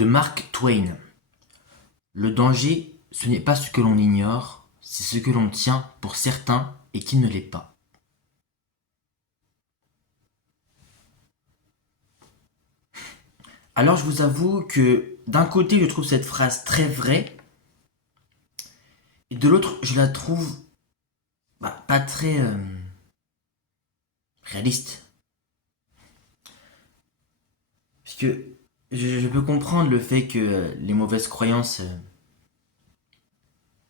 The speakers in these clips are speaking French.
De Mark Twain. Le danger, ce n'est pas ce que l'on ignore, c'est ce que l'on tient pour certain et qui ne l'est pas. Alors je vous avoue que d'un côté je trouve cette phrase très vraie et de l'autre je la trouve pas très réaliste. Parce que je peux comprendre le fait que les mauvaises croyances,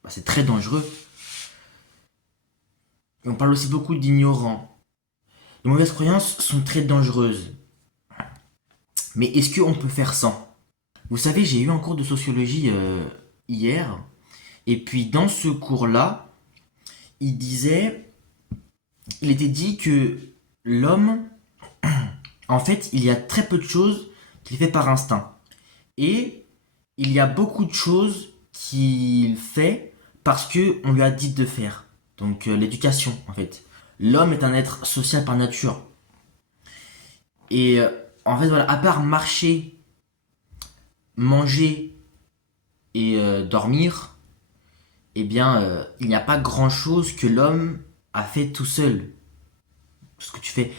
c'est très dangereux. Et on parle aussi beaucoup d'ignorants. Les mauvaises croyances sont très dangereuses. Mais est-ce qu'on peut faire sans? Vous savez, j'ai eu un cours de sociologie hier. Et puis dans ce cours-là, il était dit que l'homme, en fait, il y a très peu de choses qu'il fait par instinct. Et il y a beaucoup de choses qu'il fait parce qu'on lui a dit de faire. Donc l'éducation, en fait. L'homme est un être social par nature. Et en fait, voilà, à part marcher, manger et dormir, eh bien, il n'y a pas grand-chose que l'homme a fait tout seul. Tout ce que tu fais,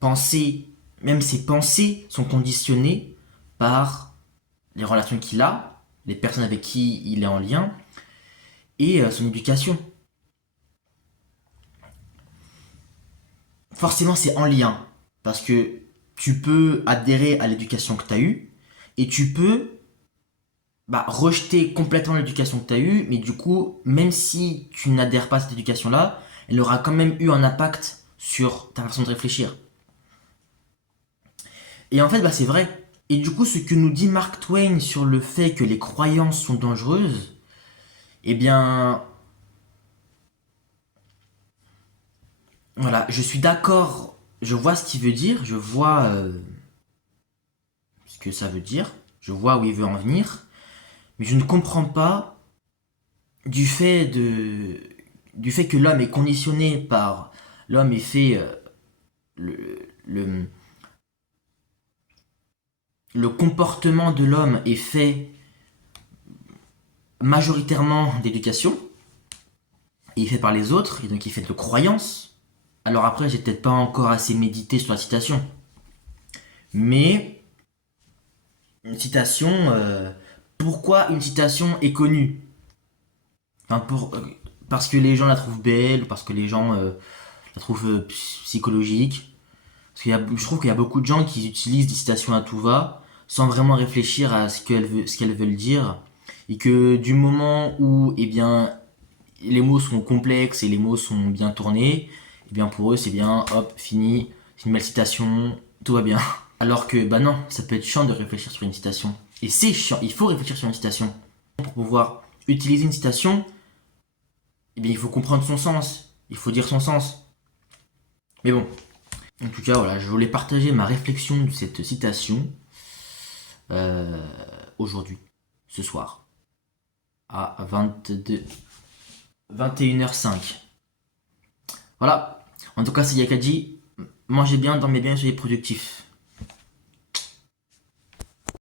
penser, même ses pensées sont conditionnées par les relations qu'il a, les personnes avec qui il est en lien et son éducation. Forcément, c'est en lien parce que tu peux adhérer à l'éducation que tu as eue et tu peux rejeter complètement l'éducation que tu as eue, mais du coup, même si tu n'adhères pas à cette éducation-là, elle aura quand même eu un impact sur ta façon de réfléchir. Et en fait, c'est vrai. Et du coup, ce que nous dit Mark Twain sur le fait que les croyances sont dangereuses, eh bien, voilà, je suis d'accord, je vois ce qu'il veut dire, je vois ce que ça veut dire, je vois où il veut en venir, mais je ne comprends pas du fait de, du fait que l'homme est conditionné par, l'homme est fait, le, le, le comportement de l'homme est fait majoritairement d'éducation, et il est fait par les autres, et donc il est fait de croyances. Alors après, j'ai peut-être pas encore assez médité sur la citation, mais une citation, pourquoi une citation est connue? Enfin, parce que les gens la trouvent belle, ou parce que les gens la trouvent psychologique. Parce je trouve qu'il y a beaucoup de gens qui utilisent des citations à tout va, sans vraiment réfléchir à ce qu'elles veulent dire. Et que du moment où, eh bien, les mots sont complexes et les mots sont bien tournés, eh bien, pour eux, c'est bien, hop, fini, c'est une belle citation, tout va bien. Alors que, non, ça peut être chiant de réfléchir sur une citation. Et c'est chiant, il faut réfléchir sur une citation. Pour pouvoir utiliser une citation, eh bien, il faut comprendre son sens. Il faut dire son sens. Mais bon, en tout cas, voilà, je voulais partager ma réflexion de cette citation aujourd'hui, ce soir, à 21h05. Voilà. En tout cas, c'est Yakadji. Mangez bien, dormez bien, soyez productifs.